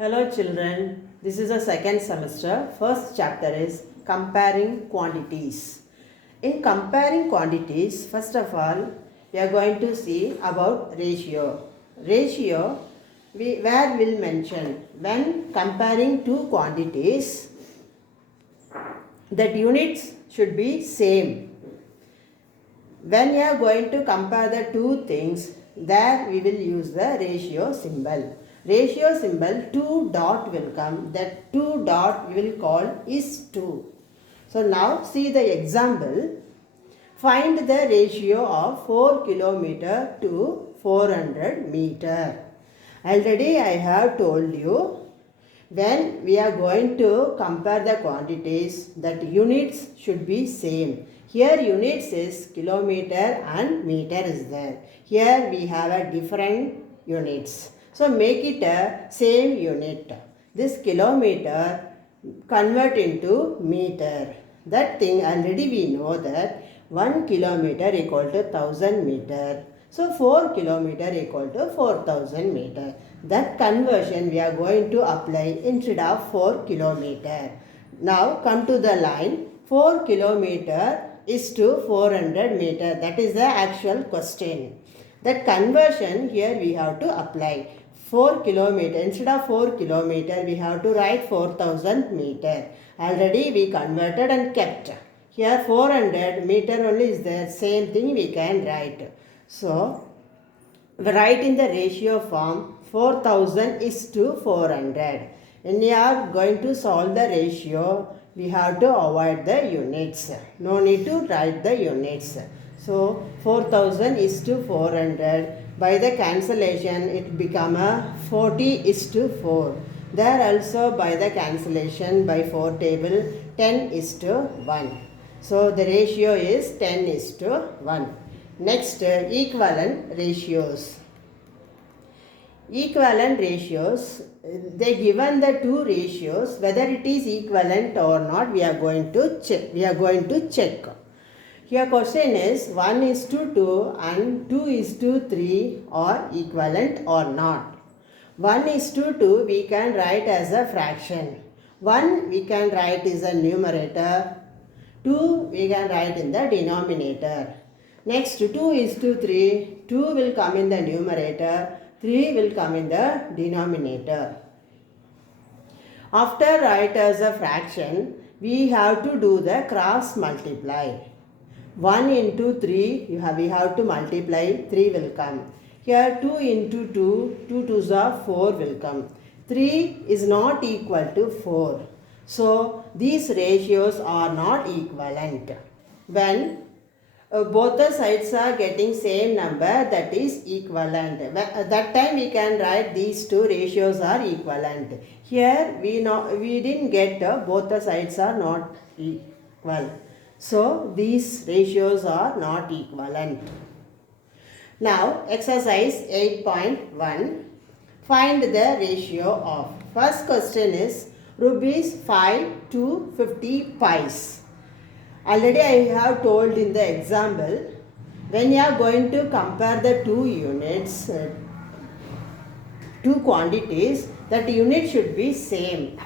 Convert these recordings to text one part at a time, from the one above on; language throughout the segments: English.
Hello children, this is the second semester. First chapter is comparing quantities. In comparing quantities, first of all, we are going to see about ratio. Ratio, where we'll mention when comparing two quantities, that units should be same. When you are going to compare the two things, there we will use the ratio symbol. Ratio symbol 2 dot will come. That 2 dot we will call is 2. So now see the example. Find the ratio of 4 kilometer to 400 meter. Already I have told you, when we are going to compare the quantities, that units should be same. Here units is kilometer and meter is there. Here we have a different units. So make it a same unit. This kilometer convert into meter. That thing already we know that 1 kilometer equal to 1000 meter. So 4 kilometer equal to 4000 meter. That conversion we are going to apply instead of 4 kilometer. Now come to the line. 4 kilometer is to 400 meter. That is the actual question. That conversion here we have to apply. 4 kilometer, instead of 4 kilometer we have to write 4000 meter. Already we converted and kept. Here 400 meter only is there, same thing we can write. So write in the ratio form 4000 is to 400. When you are going to solve the ratio, we have to avoid the units. No need to write the units. So 4000 is to 400. By the cancellation it become a 40 is to 4. There also by the cancellation by 4 table 10 is to 1. So the ratio is 10 is to 1. Next, equivalent ratios. Equivalent ratios, they given the two ratios, whether it is equivalent or not, we are going to check. Here question is 1 is to 2 and 2 is to 3 are equivalent or not. 1 is to 2 we can write as a fraction. 1 we can write is a numerator. 2 we can write in the denominator. Next 2 is to 3. 2 will come in the numerator. 3 will come in the denominator. After write as a fraction, we have to do the cross multiply. 1 into 3, we have to multiply, 3 will come. Here 2 into 2, 2 2s are 4 will come. 3 is not equal to 4. So these ratios are not equivalent. When both the sides are getting same number, that is equivalent. At that time we can write these two ratios are equivalent. Here we didn't get both the sides are not equal. So these ratios are not equivalent. Now exercise 8.1. Find the ratio of. First question is rupees 5 to 50 pies. Already I have told in the example, when you are going to compare the two units, two quantities, that unit should be same.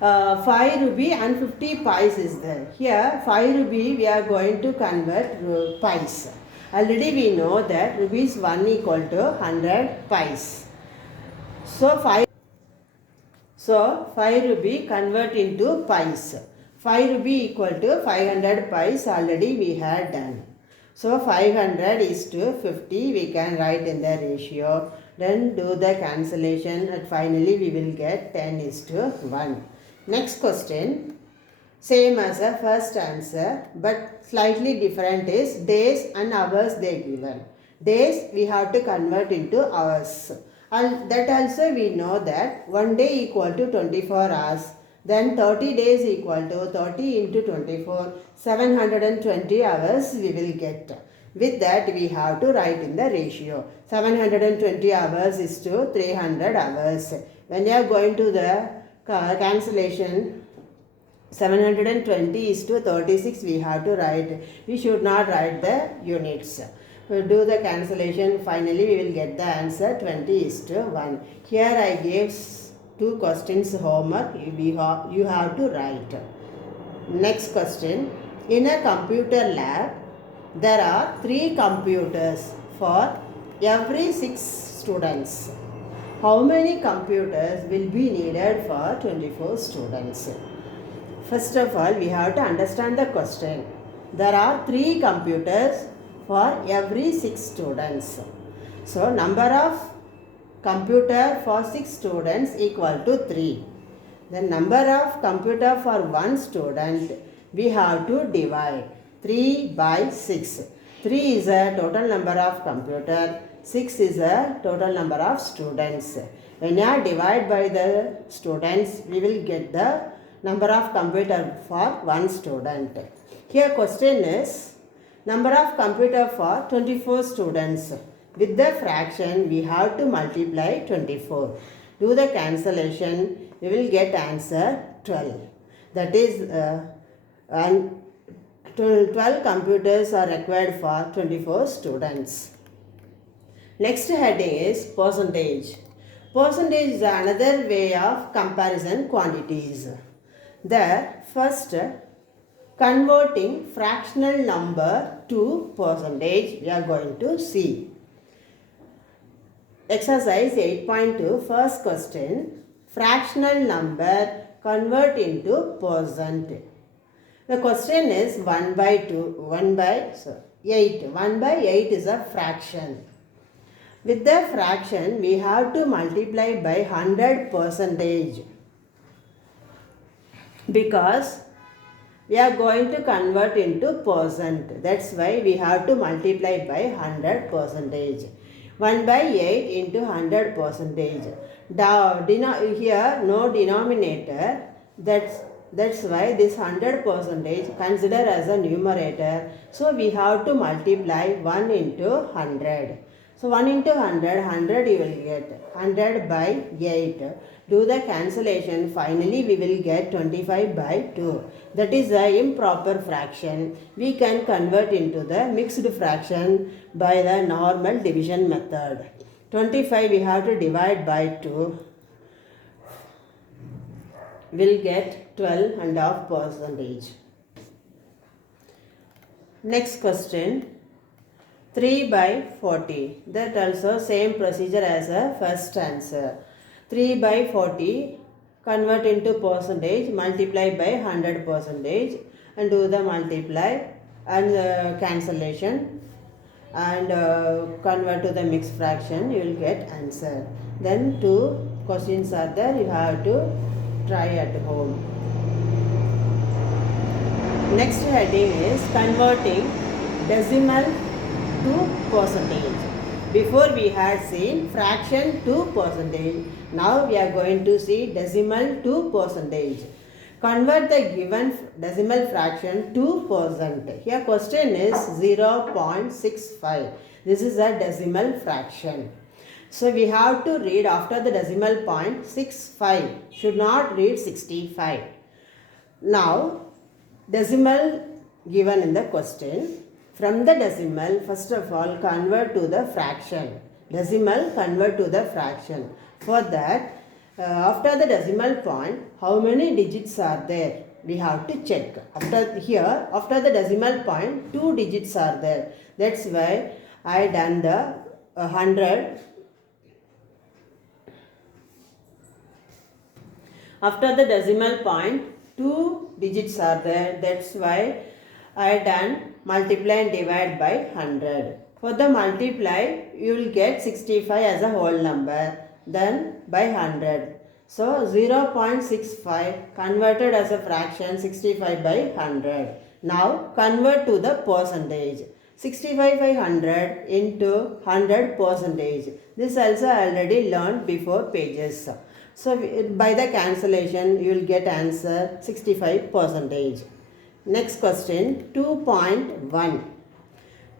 5 rupee and 50 pies is there. Here 5 rupee we are going to convert pies. Already we know that rupees 1 equal to 100 pies. So 5 rupee convert into pies. 5 rupee equal to 500 pies already we had done. So 500 is to 50 we can write in the ratio. Then do the cancellation and finally we will get 10 is to 1. Next question, same as the first answer but slightly different is days and hours they given. Days we have to convert into hours. And that also we know that 1 day equal to 24 hours. Then 30 days equal to 30 into 24, 720 hours we will get. With that we have to write in the ratio. 720 hours is to 300 hours. When you are going to the cancellation, 720 is to 36 we have to write. We should not write the units. we'll do the cancellation. Finally, we will get the answer 20:1. Here I gave two questions homework. You have to write. Next question. In a computer lab, there are 3 computers for every 6 students. How many computers will be needed for 24 students? First of all, we have to understand the question. There are 3 computers for every 6 students. So, number of computer for 6 students equal to 3. The number of computer for 1 student, we have to divide 3 by 6. 3 is a total number of computer, 6 is a total number of students. When you divide by the students, we will get the number of computer for 1 student. Here question is number of computer for 24 students. With the fraction, we have to multiply 24. Do the cancellation, we will get answer 12. That is 12 computers are required for 24 students. Next heading is percentage. Percentage is another way of comparison quantities. There, first converting fractional number to percentage we are going to see. Exercise 8.2, first question, fractional number convert into percent. The question is 1 by 8. 1 by 8 is a fraction. With the fraction, we have to multiply by 100% because we are going to convert into percent. That's why we have to multiply by 100%. 1 by 8 into 100%. Here no denominator. That's why this 100% consider as a numerator. So we have to multiply 1 into 100. So 1 into 100, 100 you will get 100 by 8. Do the cancellation. Finally we will get 25 by 2. That is the improper fraction. We can convert into the mixed fraction by the normal division method. 25 we have to divide by 2. We'll get 12.5%. Next question. 3 by 40. That also same procedure as a first answer. 3 by 40 convert into percentage, multiply by 100% and do the multiply and cancellation and convert to the mixed fraction. You will get answer. Then 2 questions are there. You have to try at home. Next heading is converting decimal to percentage. Before we had seen fraction to percentage. Now we are going to see decimal to percentage. Convert the given decimal fraction to percent. Here question is 0.65. This is a decimal fraction. So we have to read after the decimal point 65. Should not read 65. Now decimal given in the question. From the decimal, first of all, convert to the fraction. Decimal, convert to the fraction. For that, after the decimal point, how many digits are there? We have to check. After the decimal point, 2 digits are there. That's why I done the 100. After the decimal point, 2 digits are there. That's why I done multiply and divide by 100. For the multiply, you will get 65 as a whole number, then by 100. So 0.65 converted as a fraction, 65 by 100. Now convert to the percentage. 65 by 100 into 100%. This also already learned before pages. So by the cancellation, you will get answer 65%. Next question 2.1.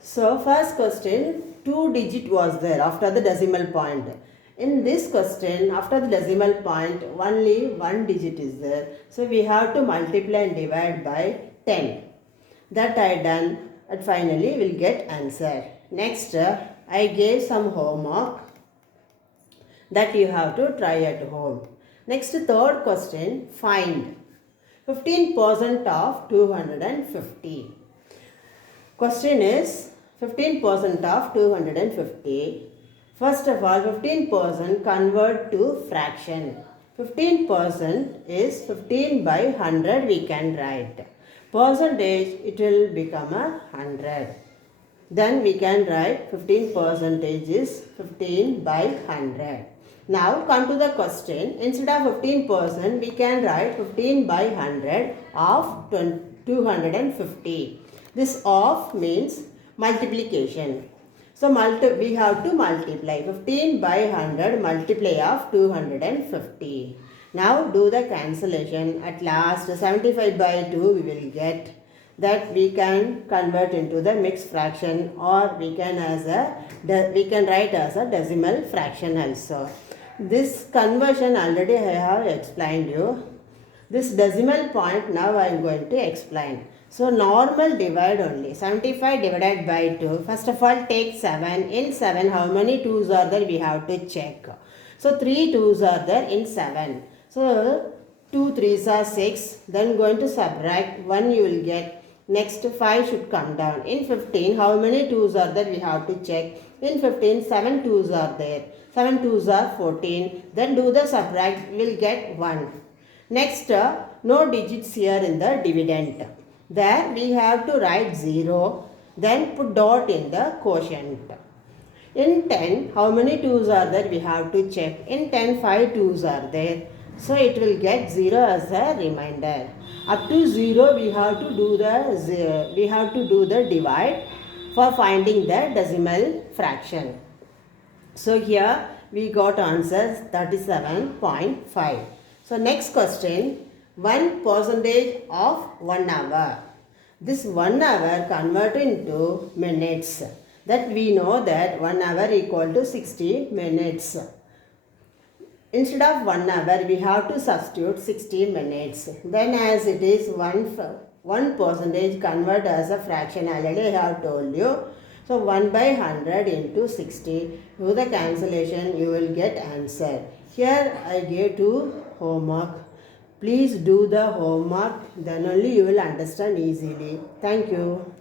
So first question 2 digit was there after the decimal point. In this question after the decimal point only 1 digit is there. So we have to multiply and divide by 10. That I done and finally will get answer. Next, I gave some homework that you have to try at home. Next, third question, find 15% of 250. Question is 15% of 250. First of all, 15% convert to fraction. 15% is 15 by 100 we can write. Percentage, it will become a 100. Then we can write 15 percentage is 15 by 100. Now come to the question. Instead of 15%, we can write 15 by 100 of 250. This of means multiplication. So we have to multiply 15 by 100 multiply of 250. Now do the cancellation. At last 75 by 2 we will get. That we can convert into the mixed fraction, or we can write as a decimal fraction also. This conversion already I have explained you. This decimal point now I am going to explain. So normal divide only. 75 divided by 2. First of all take 7. In 7 how many 2's are there we have to check. So 3 2's are there in 7. So 2 3's are 6. Then going to subtract 1 you will get. Next 5 should come down. In 15 how many 2's are there we have to check. In 15 7 2's are there. 7 2's are 14. Then do the subtract, we will get 1. Next, no digits here in the dividend. There we have to write 0. Then put dot in the quotient. In 10, how many 2's are there? We have to check. In 10, 5 2's are there. So it will get 0 as a reminder. Up to 0, we have to do the divide for finding the decimal fraction. So here we got answers 37.5. So next question, 1% of 1 hour. This 1 hour convert into minutes. That we know that 1 hour equal to 60 minutes. Instead of 1 hour, we have to substitute 60 minutes. Then as it is 1% convert as a fraction, already I have told you. So 1 by 100 into 60. Do the cancellation, you will get answer. Here I gave 2 homework. Please do the homework, then only you will understand easily. Thank you.